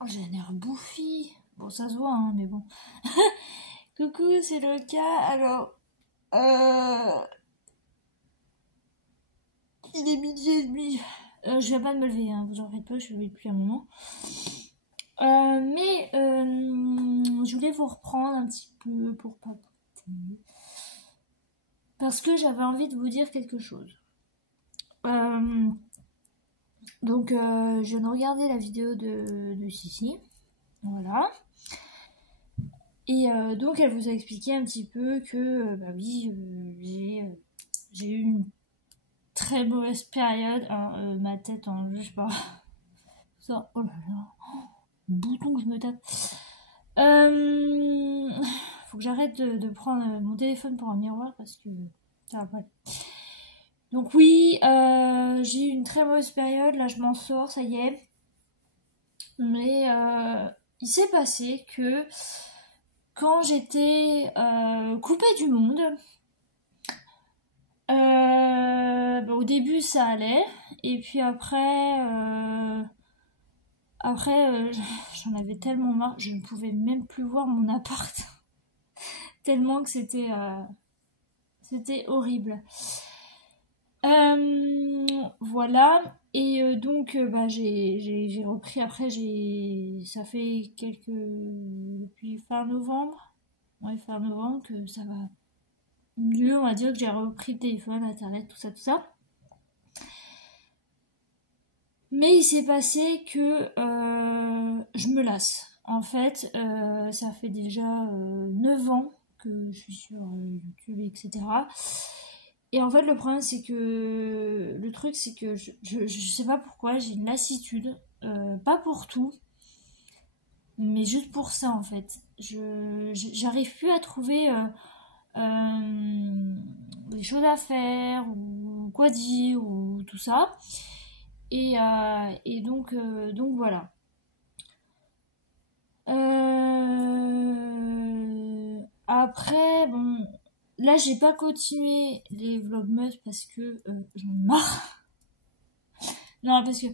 Oh, j'ai un air bouffi. Bon, ça se voit, hein, mais bon. Coucou, c'est Loka. Alors, il est 12h30. Je viens pas de me lever, hein, vous en faites pas, je suis levée depuis un moment. Mais je voulais vous reprendre un petit peu pour papoter. Parce que j'avais envie de vous dire quelque chose. Donc, je viens de regarder la vidéo de Sissi. Voilà. Et donc, elle vous a expliqué un petit peu que, bah oui, j'ai eu une très mauvaise période. Hein, ma tête en je sais pas. Ça, oh là là. Bouton que je me tape. Faut que j'arrête de prendre mon téléphone pour un miroir parce que ça va pas. Donc oui, j'ai eu une très mauvaise période, là je m'en sors, ça y est. Mais il s'est passé que quand j'étais coupée du monde, bah, au début ça allait, et puis après, j'en avais tellement marre, je ne pouvais même plus voir mon appart, tellement que c'était horrible. Voilà, et donc bah, j'ai repris après, ça fait depuis fin novembre, ouais, fin novembre que ça va mieux, on va dire que j'ai repris le téléphone, internet, tout ça, tout ça. Mais il s'est passé que je me lasse. En fait, ça fait déjà 9 ans que je suis sur YouTube, etc. Et en fait, le problème, c'est que le truc, c'est que je sais pas pourquoi, j'ai une lassitude. Pas pour tout, mais juste pour ça, en fait. J'arrive plus à trouver des choses à faire, ou quoi dire, ou tout ça. Et donc voilà. Après, bon, là j'ai pas continué les vlogmas parce que j'en ai marre. Non, parce que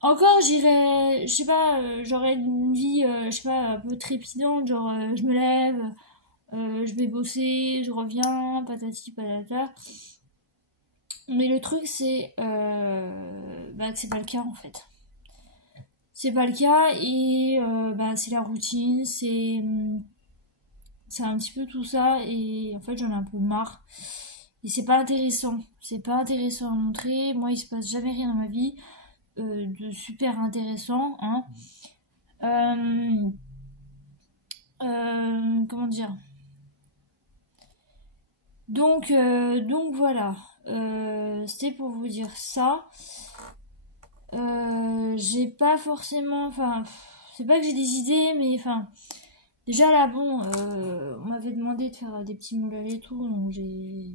encore j'irais, je sais pas, j'aurais une vie, je sais pas, un peu trépidante, genre je me lève, je vais bosser, je reviens, patati patata. Mais le truc c'est bah, que c'est pas le cas en fait. C'est pas le cas et bah, c'est la routine, c'est un petit peu tout ça et en fait j'en ai un peu marre. Et c'est pas intéressant à montrer. Moi il se passe jamais rien dans ma vie de super intéressant. Hein. Comment dire. Donc voilà. C'était pour vous dire ça. J'ai pas forcément. Enfin, c'est pas que j'ai des idées, mais enfin. Déjà là, bon, on m'avait demandé de faire des petits moulins et tout, donc j'ai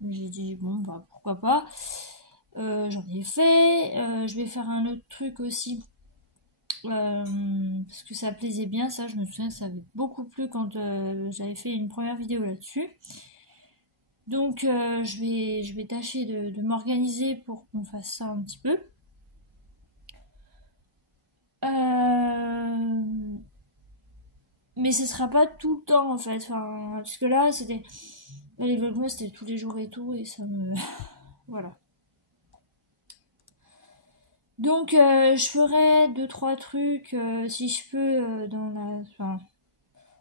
dit bon, bah pourquoi pas. J'en ai fait. Je vais faire un autre truc aussi. Parce que ça plaisait bien, ça, je me souviens que ça avait beaucoup plu quand j'avais fait une première vidéo là-dessus. Donc je vais tâcher de m'organiser pour qu'on fasse ça un petit peu. Mais ce sera pas tout le temps en fait. Enfin, parce que là, les vlogmas c'était tous les jours et tout, et ça me. Voilà. Donc je ferai 2-3 trucs si je peux dans la. Enfin,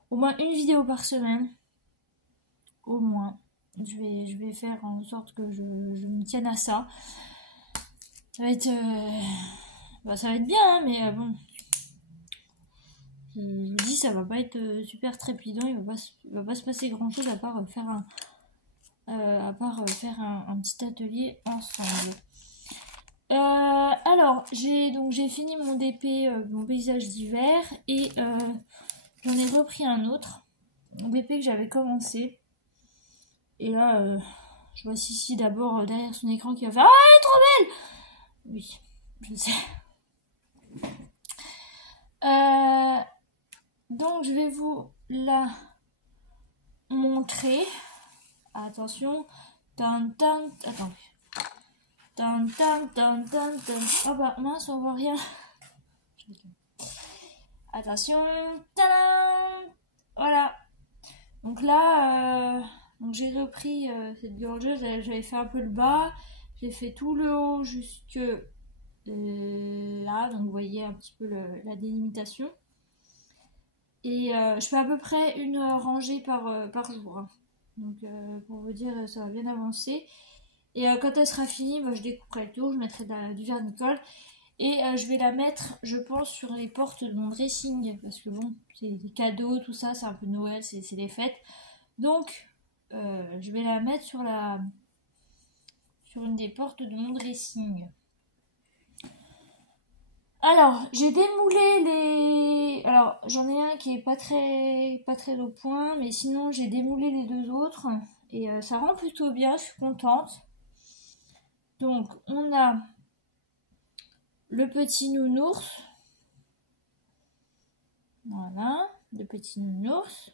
au moins une vidéo par semaine. Au moins. Je vais faire en sorte que je me tienne à ça. Ça va être. Bah, ça va être bien, hein, mais bon. Je vous dis, ça va pas être super trépidant. Il va pas se passer grand chose à part faire un petit atelier ensemble. Alors, j'ai fini mon DP, mon paysage d'hiver, et j'en ai repris un autre, un DP que j'avais commencé. Et là, je vois Sissi d'abord derrière son écran qui va faire ah, elle est trop belle. Oui, je sais. Donc je vais vous la montrer. Attention. Attends. Oh bah mince, on voit rien. Attention, tadam! Voilà. Donc là, donc j'ai repris cette gorgeuse, j'avais fait un peu le bas, j'ai fait tout le haut jusque là, donc vous voyez un petit peu la délimitation. Et je fais à peu près une rangée par jour. Hein. Donc pour vous dire, ça va bien avancer. Et quand elle sera finie, je découperai le tour, je mettrai du vernicole. Et je vais la mettre, je pense, sur les portes de mon dressing. Parce que bon, c'est des cadeaux, tout ça, c'est un peu Noël, c'est les fêtes. Donc, je vais la mettre sur une des portes de mon dressing. Alors, j'ai démoulé les... Alors, j'en ai un qui est pas très au point, mais sinon, j'ai démoulé les deux autres. Et ça rend plutôt bien, je suis contente. Donc, on a le petit nounours. Voilà, le petit nounours.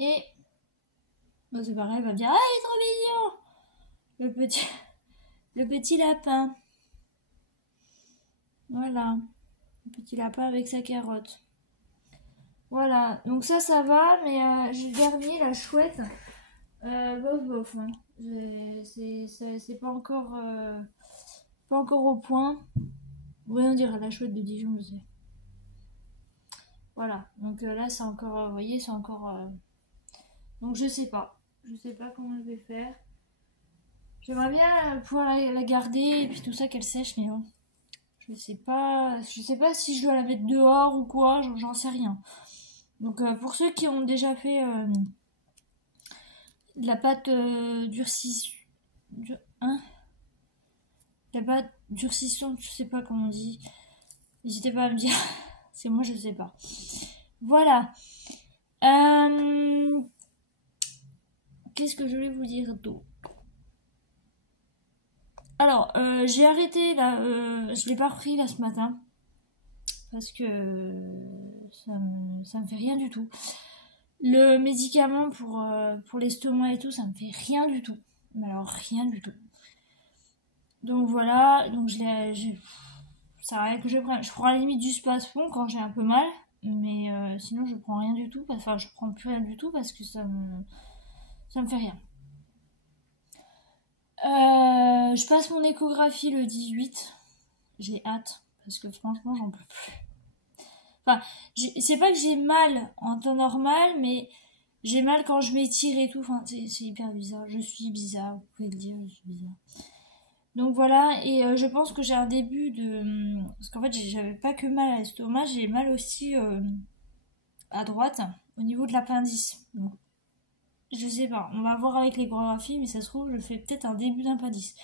Et... Bon, c'est pareil, elle va me dire « Ah, il est trop mignon !» Le petit lapin. Voilà. Le petit lapin avec sa carotte. Voilà. Donc ça va. Mais j'ai le dernier, la chouette. Bof. Hein. C'est pas encore au point. Oui, on dirait la chouette de Dijon, je sais. Voilà. Donc là, c'est encore... vous voyez, c'est encore... Donc je sais pas. Je sais pas comment je vais faire. J'aimerais bien pouvoir la garder et puis tout ça qu'elle sèche, mais bon. Je sais pas si je dois la mettre dehors ou quoi, j'en sais rien. Donc pour ceux qui ont déjà fait de la pâte hein, la pâte durcissante, je sais pas comment on dit. N'hésitez pas à me dire. C'est moi, je sais pas. Voilà. Qu'est-ce que je voulais vous dire d'autre? Alors, j'ai arrêté là, je l'ai pas repris là ce matin parce que ça me fait rien du tout. Le médicament pour l'estomac et tout, ça me fait rien du tout. Mais alors rien du tout. Donc voilà, donc ça rien que je prenne. Je prends à la limite du Spasfon quand j'ai un peu mal, mais sinon je prends rien du tout. Enfin, je prends plus rien du tout parce que ça me fait rien. Je passe mon échographie le 18. J'ai hâte parce que franchement j'en peux plus. Enfin, c'est pas que j'ai mal en temps normal, mais j'ai mal quand je m'étire et tout. Enfin, c'est hyper bizarre. Je suis bizarre, vous pouvez le dire, je suis bizarre. Donc voilà, et je pense que j'ai un début de... Parce qu'en fait, j'avais pas que mal à l'estomac, j'ai mal aussi à droite, au niveau de l'appendice. Donc, je sais pas, on va voir avec l'échographie, mais ça se trouve, je fais peut-être un début d'appendice.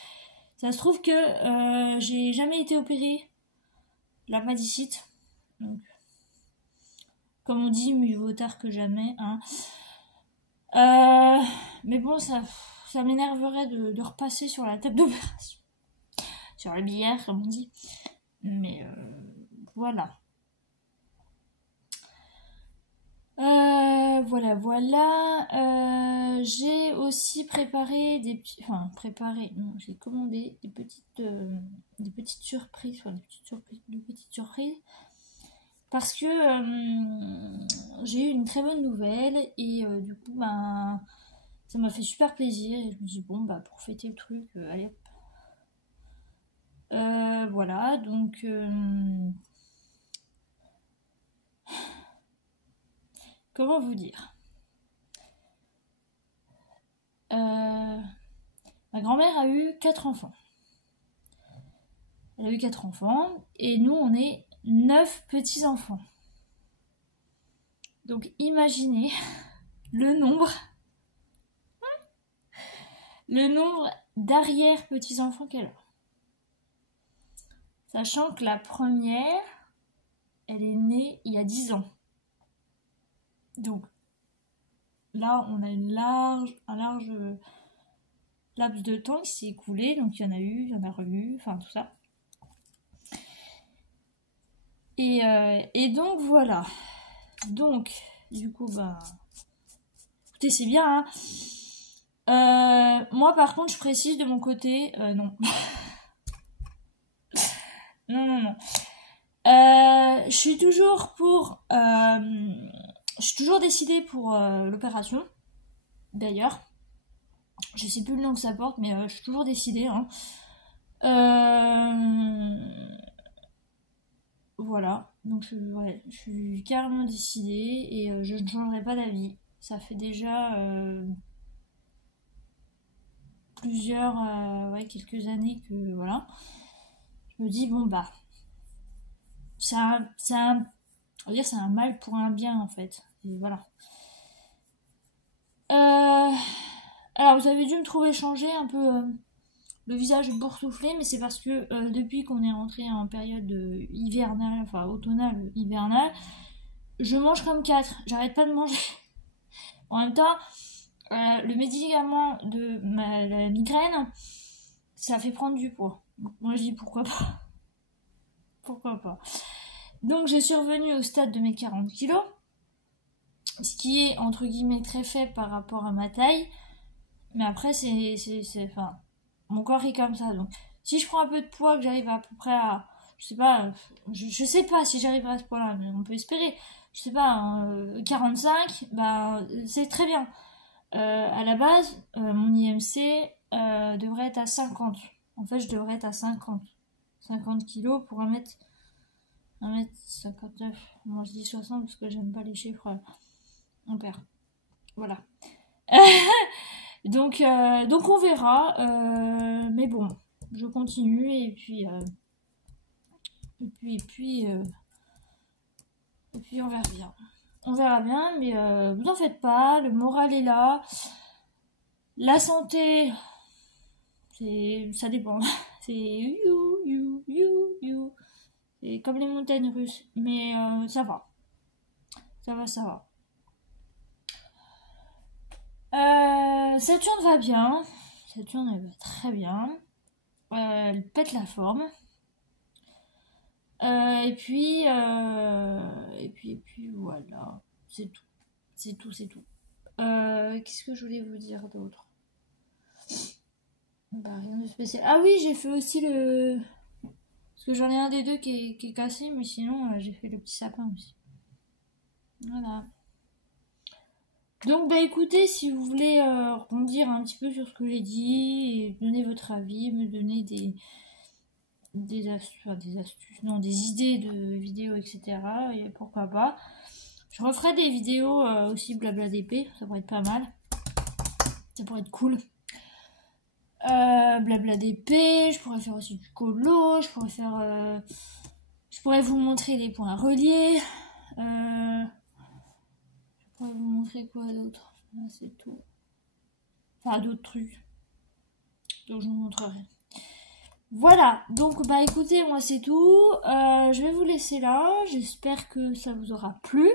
Ça se trouve que j'ai jamais été opérée l'appendicite. Donc, comme on dit, mieux vaut tard que jamais. Hein. Mais bon, ça m'énerverait de repasser sur la table d'opération. Sur la billère, comme on dit. Mais voilà. Voilà. J'ai aussi préparé des petits... Enfin, non, j'ai commandé des petites surprises. Enfin, des petites surprises. Parce que j'ai eu une très bonne nouvelle et du coup, ça m'a fait super plaisir. Et je me dis, bon, pour fêter le truc, allez hop. Voilà, donc... comment vous dire ma grand-mère a eu 4 enfants. Elle a eu 4 enfants et nous, on est 9 petits-enfants. Donc imaginez le nombre d'arrière-petits-enfants qu'elle a. Sachant que la première, elle est née il y a 10 ans. Donc là, on a un large laps de temps qui s'est écoulé. Donc il y en a eu, il y en a re-eu, enfin tout ça. Et donc voilà. Donc, du coup, écoutez, c'est bien, hein. Moi, par contre, je précise de mon côté, non. Non. je suis toujours je suis toujours décidée pour l'opération. D'ailleurs, je sais plus le nom que ça porte, mais je suis toujours décidée. Hein. Voilà, donc ouais, je suis carrément décidée et je ne changerai pas d'avis. Ça fait déjà quelques années que voilà. Je me dis bon bah, on va dire c'est un mal pour un bien en fait. Et voilà. Alors vous avez dû me trouver changer un peu le visage boursouflé, mais c'est parce que depuis qu'on est rentré en période hivernale, enfin automnale, hivernale, je mange comme 4. J'arrête pas de manger. En même temps, le médicament de la migraine, ça fait prendre du poids. Donc, moi je dis pourquoi pas. Pourquoi pas. Donc je suis revenue au stade de mes 40 kilos, ce qui est entre guillemets très faible par rapport à ma taille. Mais après, enfin, mon corps est comme ça. Donc, si je prends un peu de poids, que j'arrive à peu près à, je sais pas, je sais pas si j'arriverai à ce point-là, mais on peut espérer. Je sais pas, 45, bah, c'est très bien. À la base, mon IMC devrait être à 50. En fait, je devrais être à 50. 50 kilos pour 1m59. Moi, je dis 60 parce que j'aime pas les chiffres impairs. Voilà. Donc on verra. Mais bon, je continue et puis on verra bien. On verra bien, mais vous en faites pas. Le moral est là. La santé, ça dépend. C'est you. C'est comme les montagnes russes, mais ça va. Ça va. Saturne va bien. Saturne elle va très bien. Elle pète la forme. Et puis voilà. C'est tout. C'est tout. Qu'est-ce que je voulais vous dire d'autre? Bah, rien de spécial. Ah oui, j'ai fait aussi le... Parce que j'en ai un des deux qui est cassé, mais sinon, j'ai fait le petit sapin aussi. Voilà. Donc, bah écoutez, si vous voulez rebondir un petit peu sur ce que j'ai dit, et donner votre avis, me donner des astuces, non, des idées de vidéos, etc. Et pourquoi pas. Je referai des vidéos aussi blabla d'épée, ça pourrait être pas mal. Ça pourrait être cool. Blabla d'épée, je pourrais faire aussi du colo, je pourrais vous montrer les points reliés. Je pourrais vous montrer quoi d'autre. C'est tout. Enfin, d'autres trucs. Donc je vous montrerai. Voilà, donc bah écoutez, moi c'est tout. Je vais vous laisser là. J'espère que ça vous aura plu.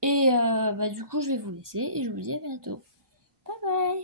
Et bah du coup, je vais vous laisser et je vous dis à bientôt. Bye bye.